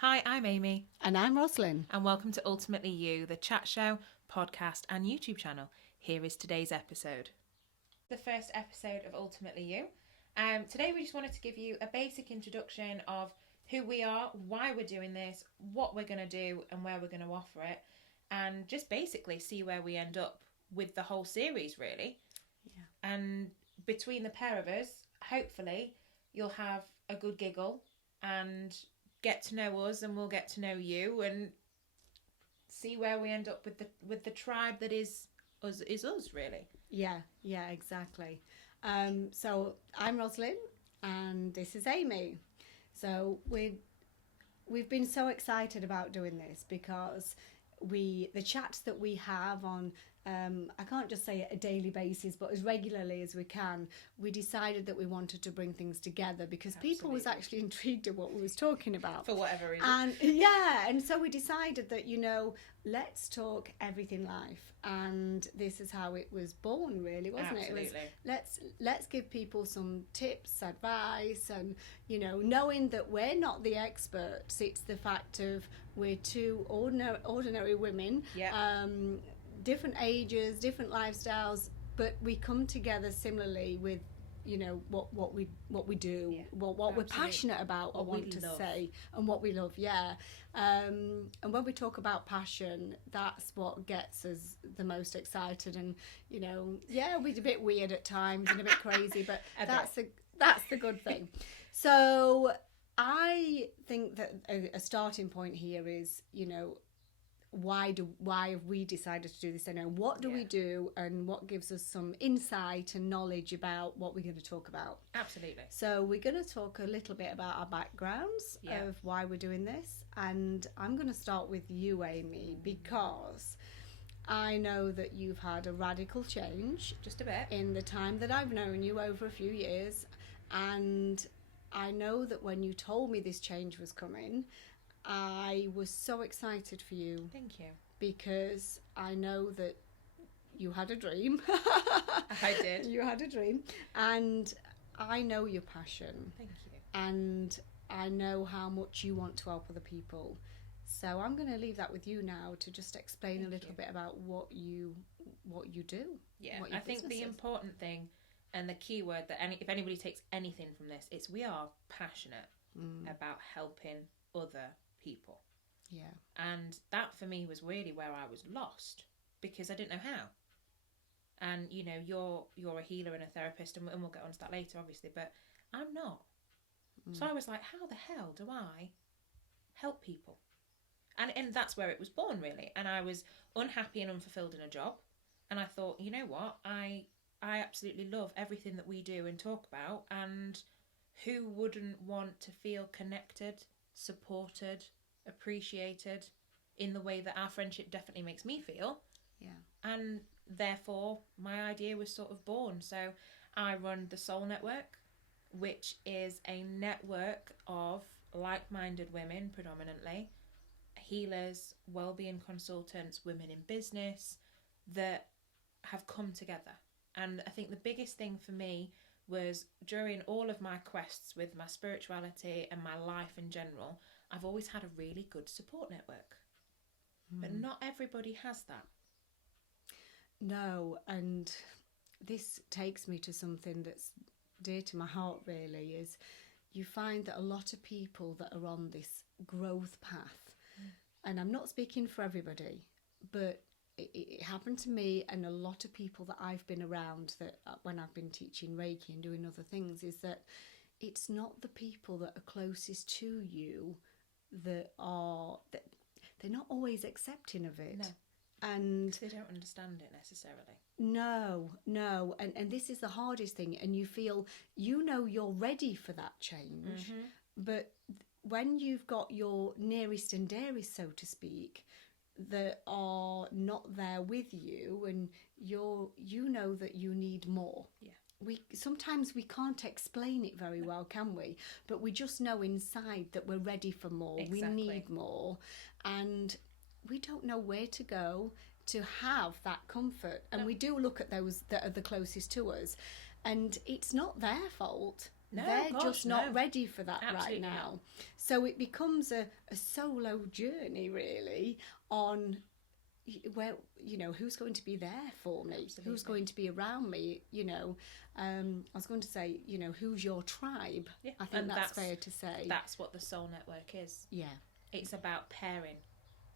Hi, I'm Amy. And I'm Rosalind. And welcome to Ultimately You, the chat show, podcast, and YouTube channel. Here is today's episode. The first episode of Ultimately You. Today we just wanted to give you a basic introduction of who we are, why we're doing this, what we're going to do, and where we're going to offer it. And just basically see where we end up with the whole series, really. Yeah. And between the pair of us, hopefully, you'll have a good giggle and get to know us, and we'll get to know you, and see where we end up with the tribe that is us really. Yeah, exactly. So I'm Rosalind, and this is Amy. So we've been so excited about doing this because the chats that we have on I can't just say a daily basis, but as regularly as we can, we decided that we wanted to bring things together because people was actually intrigued at what we was talking about. For whatever reason. And so we decided that, let's talk everything life. And this is how it was born, really, wasn't Absolutely. it? It was, let's give people some tips, advice, and, knowing that we're not the experts, it's the fact of we're two ordinary women. Yeah. Different ages, different lifestyles, but we come together similarly with what we do, yeah, what we're passionate about, what I want to say, and what we love. And when we talk about passion, that's what gets us the most excited. And we're a bit weird at times and a bit crazy, but that's the good thing. So I think that a starting point here is why have we decided to do this, and what do we do, and what gives us some insight and knowledge about what we're going to talk about. Absolutely. So we're going to talk a little bit about our backgrounds of why we're doing this, and I'm going to start with you, Amy, because I know that you've had a radical change just a bit in the time that I've known you, over a few years, and I know that when you told me this change was coming, I was so excited for you. Thank you. Because I know that you had a dream. I did. You had a dream. And I know your passion. Thank you. And I know how much you want to help other people. So I'm going to leave that with you now to just explain a little bit about what you do. Yeah, I think the important thing and the key word that if anybody takes anything from this, it's we are passionate about helping other people. Yeah. And that for me was really where I was lost, because I didn't know how. And you're a healer and a therapist, and we'll get on to that later, obviously, but I'm not. So I was like, how the hell do I help people? And that's where it was born, really. And I was unhappy and unfulfilled in a job, and I thought, you know what, I absolutely love everything that we do and talk about, and who wouldn't want to feel connected, supported, appreciated in the way that our friendship definitely makes me feel. Yeah. And therefore my idea was sort of born. So I run the Soul Network, which is a network of like-minded women, predominantly healers, well-being consultants, women in business, that have come together. And I think the biggest thing for me was, during all of my quests with my spirituality and my life in general, I've always had a really good support network. But not everybody has that. No, and this takes me to something that's dear to my heart, really, is you find that a lot of people that are on this growth path, and I'm not speaking for everybody, but it happened to me and a lot of people that I've been around, that when I've been teaching Reiki and doing other things, is that it's not the people that are closest to you that they're not always accepting of it. No. And they don't understand it necessarily. No. And this is the hardest thing. And you feel, you're ready for that change. But when you've got your nearest and dearest, so to speak, that are not there with you, and you know that you need more. Yeah. Sometimes we can't explain it very well, can we? But we just know inside that we're ready for more. Exactly. We need more. And we don't know where to go to have that comfort. And we do look at those that are the closest to us, and it's not their fault. No, they're gosh, just not no. ready for that Absolutely right now. not. So it becomes a solo journey, really, on where, you know, who's going to be there for me, Absolutely. who's going to be around me, you know. I was going to say, you know, who's your tribe. Yeah. I think And that's fair to say. That's what the soul network is. Yeah. It's about pairing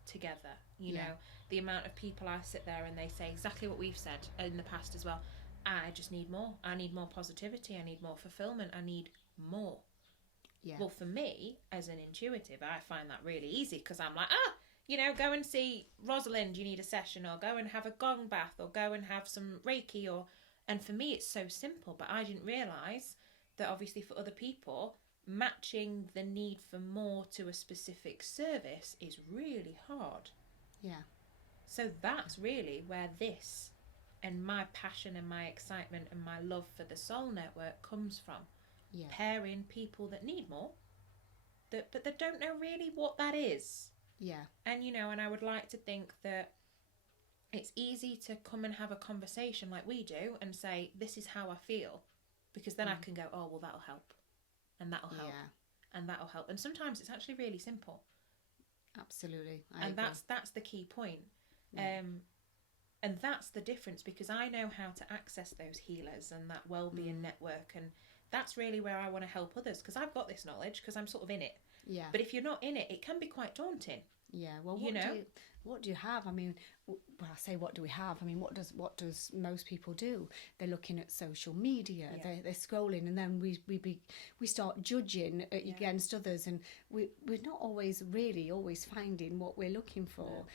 together. You Yeah. know, the amount of people I sit there and they say exactly what we've said in the past as well. I just need more. I need more positivity. I need more fulfillment. I need more. Yeah. Well, for me, as an intuitive, I find that really easy because I'm like, you know, go and see Rosalind, you need a session, or go and have a gong bath, or go and have some Reiki, and for me it's so simple, but I didn't realise that obviously for other people, matching the need for more to a specific service is really hard. Yeah. So that's really where this and my passion and my excitement and my love for the soul network comes from. Yeah. Pairing people that need more, but that don't know really what that is. Yeah. And, you know, and I would like to think that it's easy to come and have a conversation like we do and say, this is how I feel. Because then I can go, oh, well, that'll help. And that'll help. Yeah. And that'll help. And sometimes it's actually really simple. Absolutely. I agree. That's the key point. Yeah. And that's the difference, because I know how to access those healers and that well-being network. And that's really where I want to help others, because I've got this knowledge, because I'm sort of in it. Yeah. But if you're not in it, it can be quite daunting. Yeah. Well, what do you have? I mean, well, I say, what do we have? I mean, what does most people do? They're looking at social media. Yeah. They're scrolling, and then we start judging against others, and we're not always finding what we're looking for. No.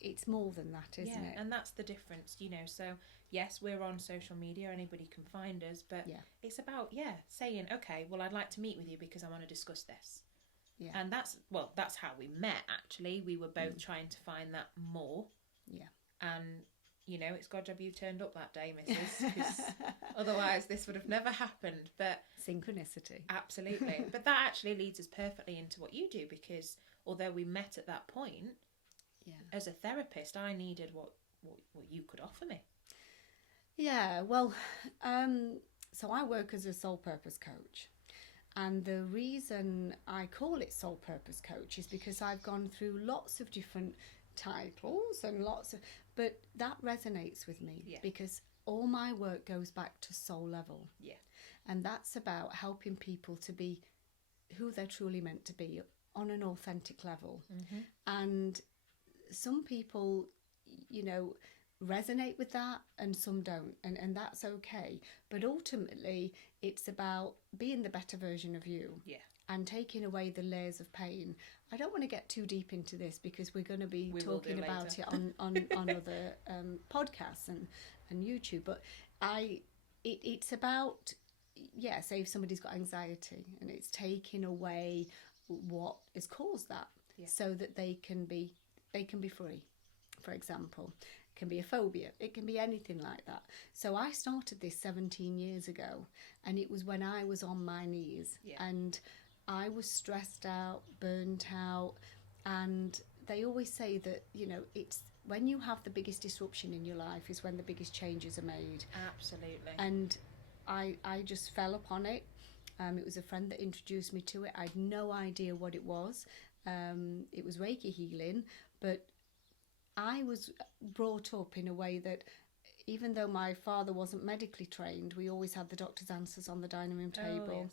It's more than that, isn't it? And that's the difference, you know. So yes, we're on social media. Anybody can find us, but it's about saying, okay, well, I'd like to meet with you because I want to discuss this. Yeah. And that's how we met, actually. We were both trying to find that more. Yeah. And, you know, it's God job you turned up that day, Mrs. Because otherwise this would have never happened. But synchronicity. Absolutely. But that actually leads us perfectly into what you do, because although we met at that point, as a therapist, I needed what you could offer me. Yeah, well, so I work as a soul purpose coach. And the reason I call it Soul Purpose Coach is because I've gone through lots of different titles and but that resonates with me because all my work goes back to soul level. Yeah. And that's about helping people to be who they're truly meant to be on an authentic level. Mm-hmm. And some people, you know, resonate with that and some don't, and that's okay. But ultimately it's about being the better version of you and taking away the layers of pain. I don't want to get too deep into this because we're going to be talking about it on other podcasts and YouTube, but it's about say if somebody's got anxiety, and it's taking away what has caused that so that they can be free. For example, it can be a phobia, it can be anything like that. So I started this 17 years ago, and it was when I was on my knees and I was stressed out, burnt out, and they always say that, you know, it's when you have the biggest disruption in your life is when the biggest changes are made. Absolutely. And I just fell upon it. It was a friend that introduced me to it. I had no idea what it was. It was Reiki healing, but I was brought up in a way that even though my father wasn't medically trained, we always had the doctor's answers on the dining room table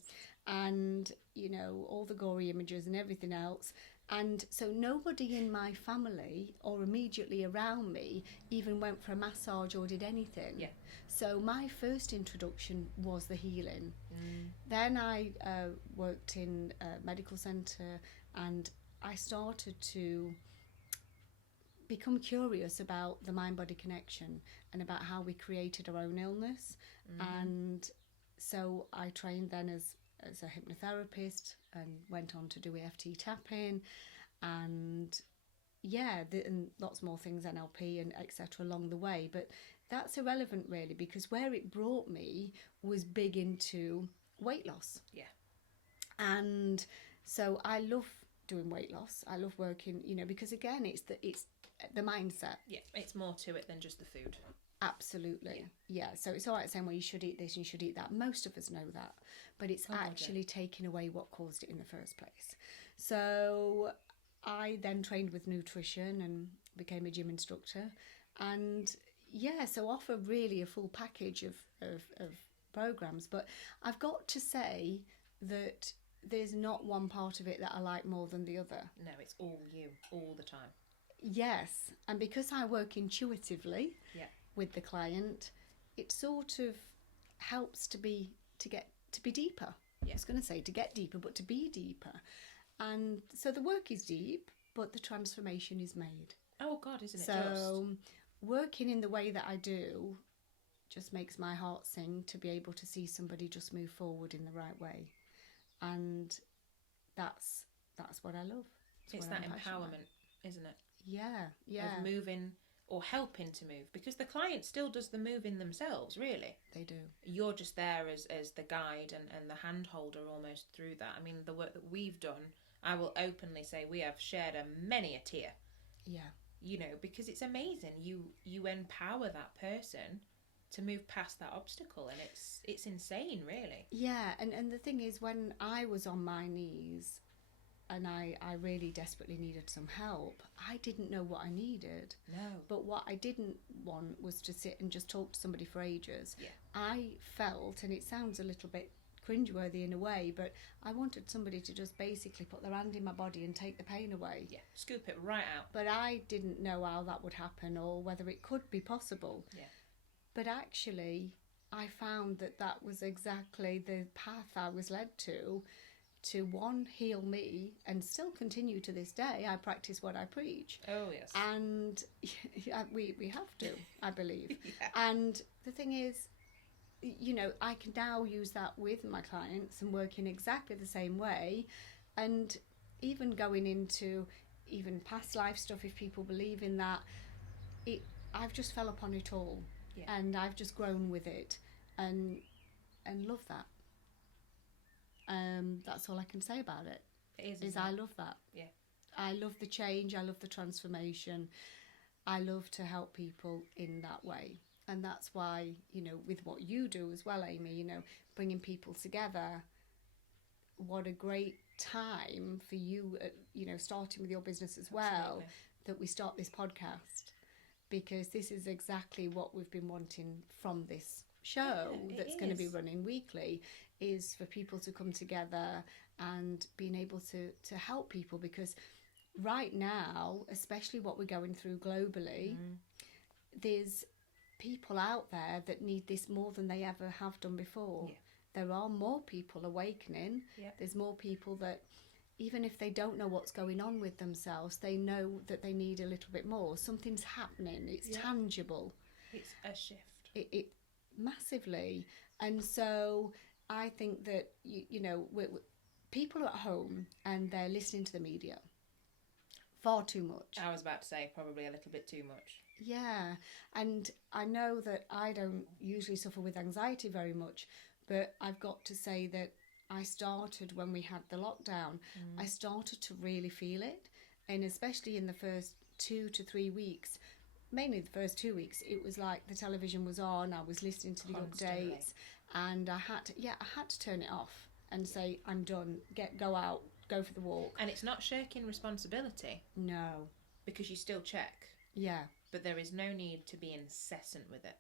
and, you know, all the gory images and everything else. And so nobody in my family or immediately around me even went for a massage or did anything. Yeah. So my first introduction was the healing. Then I worked in a medical centre, and I started to become curious about the mind-body connection and about how we created our own illness. And so I trained then as a hypnotherapist and went on to do EFT tapping and and lots more things, NLP and etc. along the way. But that's irrelevant really, because where it brought me was big into weight loss. Yeah. And so I love doing weight loss. I love working, you know, because again, it's the mindset. Yeah, it's more to it than just the food. Absolutely. Yeah. So it's all right saying, well, you should eat this and you should eat that. Most of us know that. But it's actually taking away what caused it in the first place. So I then trained with nutrition and became a gym instructor. And yeah, so offer really a full package of programs. But I've got to say that there's not one part of it that I like more than the other. No, it's all you, all the time. Yes. And because I work intuitively, Yeah. with the client, it sort of helps to be deeper. Yeah. I was going to say to get deeper, but to be deeper. And so the work is deep, but the transformation is made. Oh God, isn't it so working in the way that I do just makes my heart sing to be able to see somebody just move forward in the right way. And that's what I love. It's that empowerment, isn't it? Yeah, yeah. Of moving or helping to move, because the client still does the moving themselves, really. They do. You're just there as the guide and the hand holder almost through that. I mean, the work that we've done, I will openly say we have shared many a tear. Yeah. You know, because it's amazing. You empower that person to move past that obstacle, and it's insane, really. Yeah, and the thing is, when I was on my knees and I really desperately needed some help, I didn't know what I needed. No. But what I didn't want was to sit and just talk to somebody for ages. Yeah. I felt, and it sounds a little bit cringeworthy in a way, but I wanted somebody to just basically put their hand in my body and take the pain away. Yeah, scoop it right out. But I didn't know how that would happen or whether it could be possible. Yeah. But actually, I found that was exactly the path I was led to one, heal me, and still continue to this day. I practice what I preach. Oh, yes. And we have to, I believe. Yeah. And the thing is, you know, I can now use that with my clients and work in exactly the same way. And even going into even past life stuff, if people believe in that, I've just fell upon it all. Yeah. And I've just grown with it and love that. That's all I can say about it. It is I love that. Yeah. I love the change. I love the transformation. I love to help people in that way. And that's why, you know, with what you do as well, Amy, you know, bringing people together, what a great time for you, you know, starting with your business as well, Absolutely. that we start this podcast, because this is exactly what we've been wanting from this show that's going to be running weekly, is for people to come together and being able to help people. Because right now, especially what we're going through globally, there's people out there that need this more than they ever have done before. Yeah. There are more people awakening. Yeah. There's more people that, even if they don't know what's going on with themselves, they know that they need a little bit more. Something's happening. It's tangible. It's a shift. It massively. And so I think that, you know, people are at home and they're listening to the media far too much. I was about to say probably a little bit too much. Yeah, and I know that I don't usually suffer with anxiety very much, but I've got to say that I started when we had the lockdown. I started to really feel it, and especially in the first 2 to 3 weeks, mainly the first 2 weeks, it was like the television was on, I was listening to the updates, and I had to turn it off and say, I'm done, go out, go for the walk. And it's not shirking responsibility. No. Because you still check. Yeah. But there is no need to be incessant with it.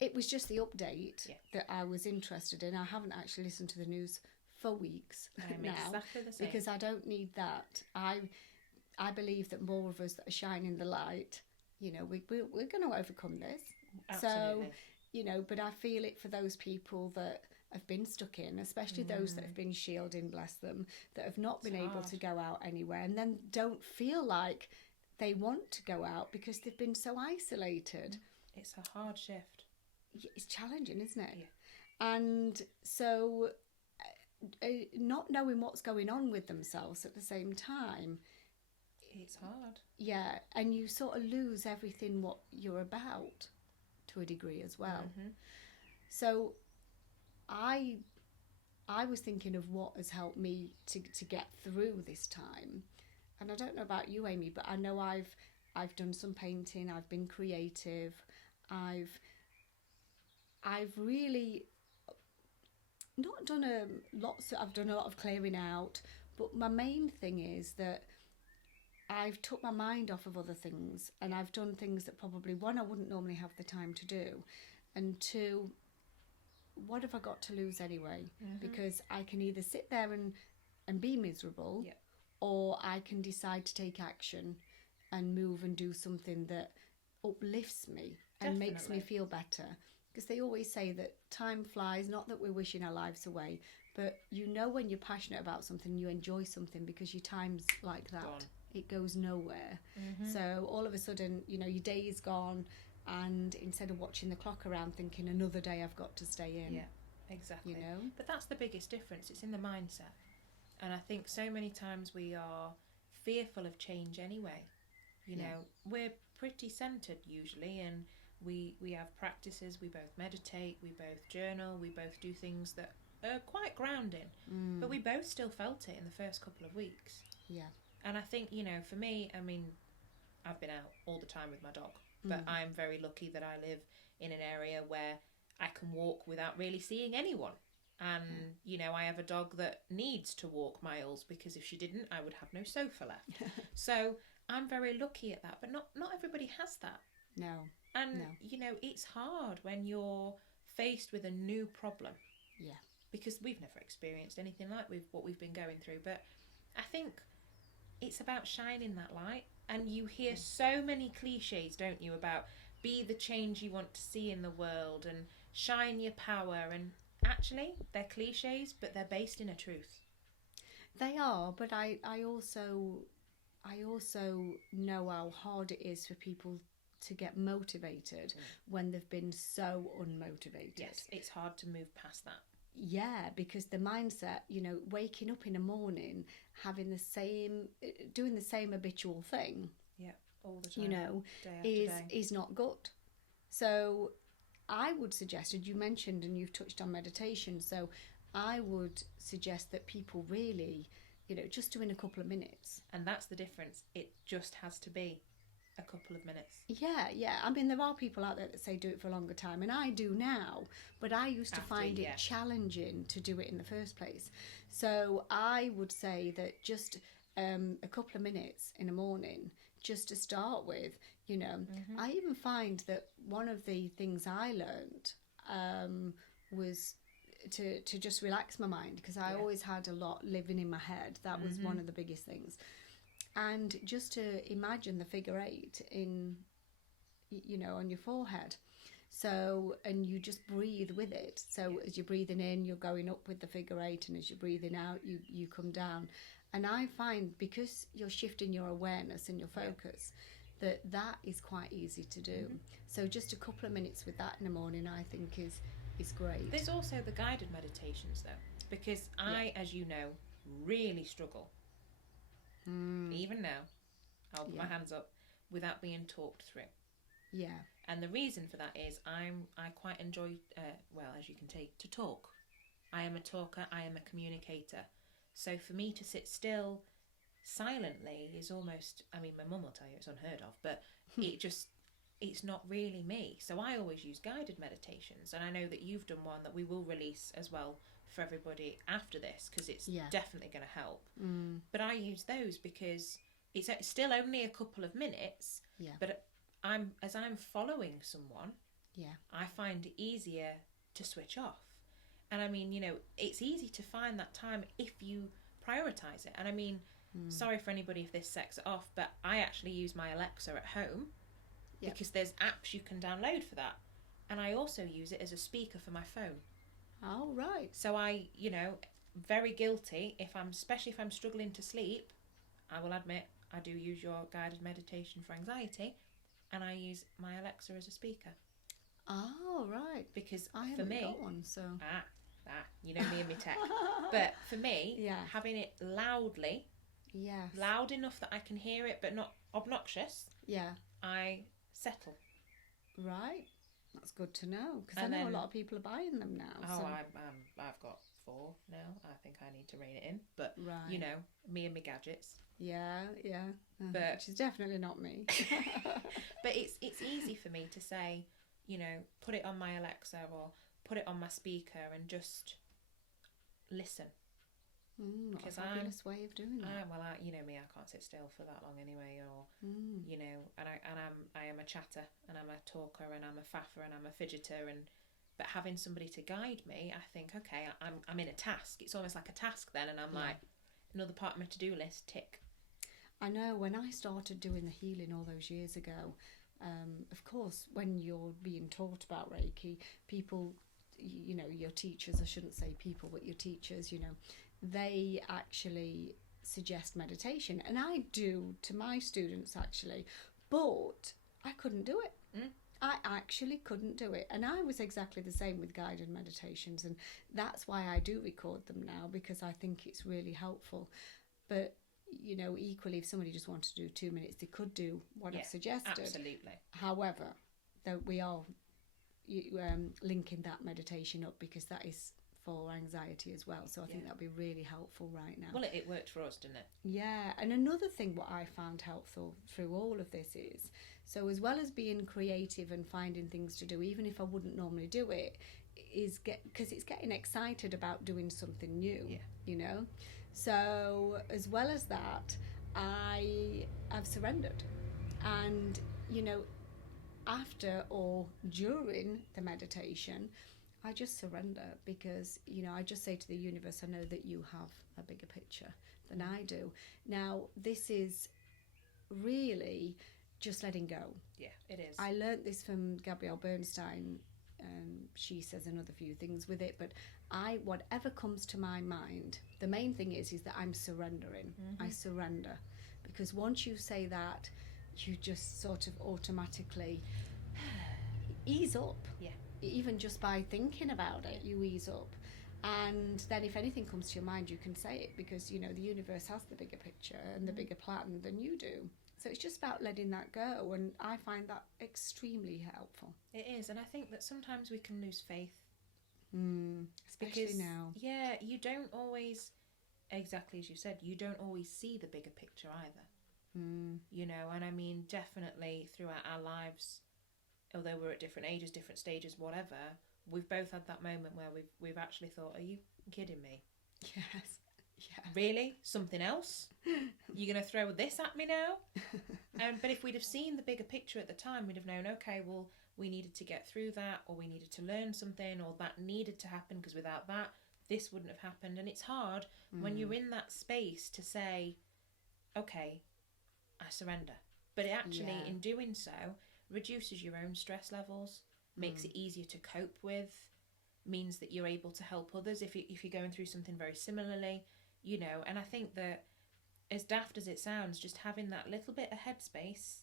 It was just the update that I was interested in. I haven't actually listened to the news for weeks now, exactly the same. because I don't need that. I believe that more of us that are shining the light, you know, we're going to overcome this. Absolutely. So, you know, but I feel it for those people that have been stuck in, especially those that have been shielding, bless them, that have not been able to go out anywhere, and then don't feel like they want to go out because they've been so isolated. It's a hard shift. It's challenging, isn't it? Yeah. And so not knowing what's going on with themselves at the same time, it's hard. Yeah, and you sort of lose everything what you're about to a degree as well. So I was thinking of what has helped me to get through this time. And I don't know about you, Amy, but I know I've done some painting, I've been creative, I've I've really not done I've done a lot of clearing out, but my main thing is that I've took my mind off of other things, and I've done things that probably, one, I wouldn't normally have the time to do, and two, what have I got to lose anyway? Because I can either sit there and be miserable, or I can decide to take action and move and do something that uplifts me and makes me feel better. Because they always say that time flies, not that we're wishing our lives away, but you know when you're passionate about something, you enjoy something, because your time's like that. Gone. It goes nowhere. So all of a sudden, you know, your day is gone, and instead of watching the clock around thinking another day I've got to stay in. Yeah, exactly. You know? But that's the biggest difference. It's in the mindset. And I think so many times we are fearful of change anyway. You know, we're pretty centered usually, and we have practices, we both meditate, we both journal, we both do things that are quite grounding, but we both still felt it in the first couple of weeks. Yeah. And I think, you know, for me, I mean, I've been out all the time with my dog, but I'm very lucky that I live in an area where I can walk without really seeing anyone. And, you know, I have a dog that needs to walk miles, because if she didn't, I would have no sofa left. So I'm very lucky at that, but not everybody has that. No. And, you know, it's hard when you're faced with a new problem. Yeah. Because we've never experienced anything like what we've been going through. But I think it's about shining that light. And you hear so many cliches, don't you, about be the change you want to see in the world and shine your power. And actually, they're cliches, but they're based in a truth. They are, but I also know how hard it is for people to get motivated when they've been so unmotivated. Yes, it's hard to move past that. Yeah, because the mindset, you know, waking up in the morning, doing the same habitual thing, all the time, you know, day is not good. So I would suggest, and you mentioned and you've touched on meditation, so I would suggest that people really, you know, just doing a couple of minutes. And that's the difference. It just has to be a couple of minutes. Yeah. I mean, there are people out there that say do it for a longer time, and I do now, but I used to find it challenging to do it in the first place. So I would say that just a couple of minutes in the morning, just to start with, you know. I even find that one of the things I learned was to just relax my mind, because I always had a lot living in my head. That was one of the biggest things. And just to imagine the figure 8 in, you know, on your forehead. So, and you just breathe with it. So as you're breathing in, you're going up with the figure 8, and as you're breathing out, you come down. And I find, because you're shifting your awareness and your focus, that is quite easy to do. So just a couple of minutes with that in the morning, I think is great. There's also the guided meditations, though, because I, as you know, really struggle. Even now, I'll put my hands up, without being talked through. Yeah. And the reason for that is I quite enjoy, well, as you can take, to talk. I am a talker, I am a communicator. So for me to sit still silently is almost, I mean, my mum will tell you it's unheard of, but it's not really me. So I always use guided meditations, and I know that you've done one that we will release as well for everybody after this, because it's definitely going to help. But I use those because it's still only a couple of minutes, but as I'm following someone, I find it easier to switch off. And I mean, you know, it's easy to find that time if you prioritize it. And I mean, sorry for anybody if this sets it off, but I actually use my Alexa at home because there's apps you can download for that. And I also use it as a speaker for my phone. Oh, right. So I, you know, very guilty, especially if I'm struggling to sleep, I will admit I do use your guided meditation for anxiety, and I use my Alexa as a speaker. Oh, right. Because I for haven't me, got one, so you know me and me tech. But for me, having it loudly, loud enough that I can hear it, but not obnoxious, I settle. Right. That's good to know, because I know a lot of people are buying them now. Oh, so. I've got 4 now. I think I need to rein it in. But, you know, me and my gadgets. Yeah. But which is definitely not me. But it's easy for me to say, you know, put it on my Alexa or put it on my speaker and just listen. What a fabulous way of doing that. You know me, I can't sit still for that long anyway, or you know, and I am a chatter, and I'm a talker, and I'm a faffer, and I'm a fidgeter, but having somebody to guide me, I think, okay, I'm in a task. It's almost like a task then, and I'm like, another part of my to-do list, tick. I know when I started doing the healing all those years ago, of course, when you're being taught about Reiki, people, you know, your teachers, I shouldn't say people, but your teachers, you know, they actually suggest meditation. And I do to my students, actually, but I couldn't do it. I actually couldn't do it. And I was exactly the same with guided meditations. And that's why I do record them now, because I think it's really helpful. But, you know, equally, if somebody just wanted to do 2 minutes, they could do what I've suggested. Absolutely. However, though we are linking that meditation up, because that is for anxiety as well. So I think that'd be really helpful right now. Well, it worked for us, didn't it? Yeah. And another thing what I found helpful through all of this is, so as well as being creative and finding things to do, even if I wouldn't normally do it, is because it's getting excited about doing something new, you know? So as well as that, I have surrendered. And, you know, after or during the meditation, I just surrender, because, you know, I just say to the universe, I know that you have a bigger picture than I do. Now, this is really just letting go. Yeah, it is. I learnt this from Gabrielle Bernstein. She says another few things with it, but whatever comes to my mind, the main thing is that I'm surrendering. I surrender, because once you say that, you just sort of automatically ease up. Yeah. Even just by thinking about it, you ease up. And then if anything comes to your mind, you can say it, because, you know, the universe has the bigger picture and the bigger plan than you do. So it's just about letting that go, and I find that extremely helpful. It is, and I think that sometimes we can lose faith. Especially now. Yeah, you don't always, exactly as you said, you don't always see the bigger picture either. You know, and I mean, definitely throughout our lives, although we're at different ages, different stages, whatever, we've both had that moment where we've actually thought, are you kidding me? Yes. Yeah. Really? Something else? You're going to throw this at me now? But if we'd have seen the bigger picture at the time, we'd have known, okay, well, we needed to get through that, or we needed to learn something, or that needed to happen, because without that, this wouldn't have happened. And it's hard when you're in that space to say, okay, I surrender. But it actually, in doing so, reduces your own stress levels, makes it easier to cope with, means that you're able to help others if you're going through something very similarly, you know. And I think that, as daft as it sounds, just having that little bit of headspace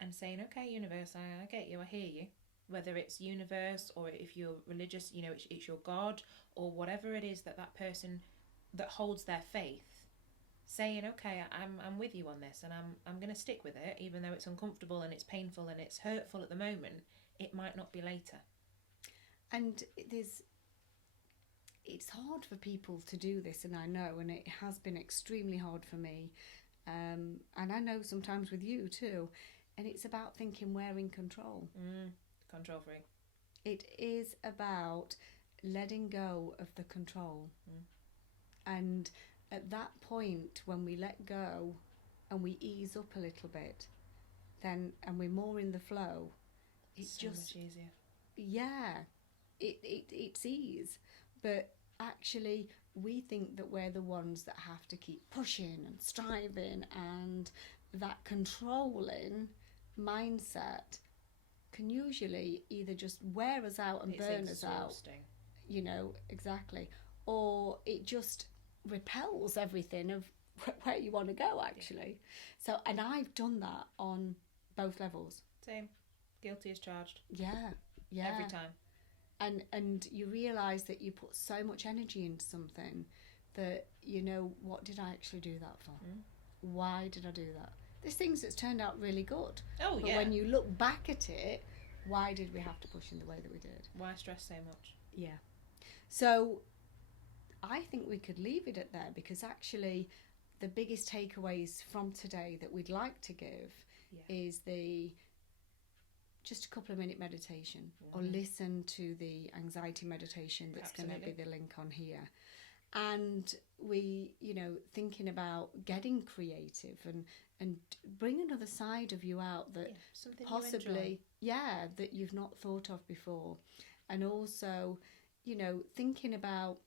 and saying, okay, universe, I get you, I hear you. Whether it's universe, or if you're religious, you know, it's your God, or whatever it is that person that holds their faith, saying, okay, I'm with you on this, and I'm going to stick with it, even though it's uncomfortable and it's painful and it's hurtful at the moment. It might not be later. And it's hard for people to do this, and I know, and it has been extremely hard for me, and I know sometimes with you too. And it's about thinking we're in control. Control freak. It is about letting go of the control. And at that point, when we let go and we ease up a little bit, and we're more in the flow, it's so just much easier. Yeah, it's ease. But actually, we think that we're the ones that have to keep pushing and striving, and that controlling mindset can usually either just wear us out and burn us out. You know, exactly. Or it just repels everything of where you want to go, actually. So, and I've done that on both levels. Same. Guilty as charged. Yeah. Every time. And you realise that you put so much energy into something that, you know, what did I actually do that for? Why did I do that? There's things that's turned out really good. Oh, but when you look back at it, why did we have to push in the way that we did? Why stress so much? Yeah. So I think we could leave it at there, because actually the biggest takeaways from today that we'd like to give is just a couple of minute meditation, or listen to the anxiety meditation that's going to be the link on here. And we, you know, thinking about getting creative and bring another side of you out that possibly, that you've not thought of before. And also, you know, thinking about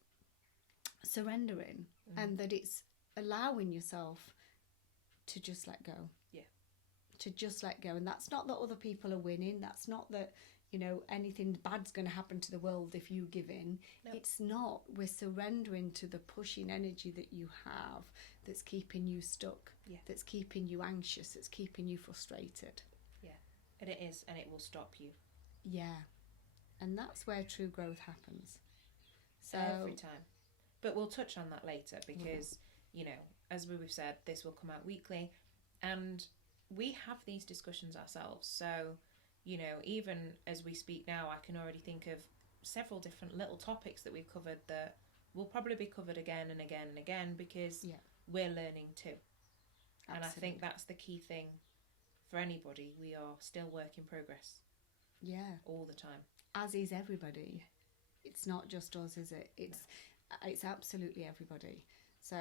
surrendering, and that it's allowing yourself to just let go. To just let go. And that's not that other people are winning. That's not that, you know, anything bad's going to happen to the world if you give in. No. It's not. We're surrendering to the pushing energy that you have that's keeping you stuck, that's keeping you anxious, that's keeping you frustrated. Yeah, and it is, and it will stop you. Yeah, and that's where true growth happens. So every time. But we'll touch on that later because, you know, as we've said, this will come out weekly, and we have these discussions ourselves. So, you know, even as we speak now, I can already think of several different little topics that we've covered that will probably be covered again and again and again because we're learning too. Absolutely. And I think that's the key thing for anybody. We are still work in progress. Yeah. All the time. As is everybody. It's not just us, is it? It's absolutely everybody. So,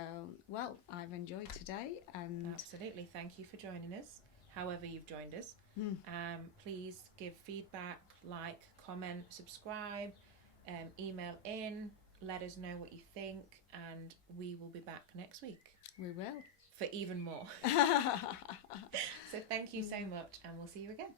well, I've enjoyed today, and absolutely, thank you for joining us, however you've joined us. Please give feedback, like, comment, subscribe, email in, let us know what you think, and we will be back next week. We will. For even more. So thank you so much, and we'll see you again.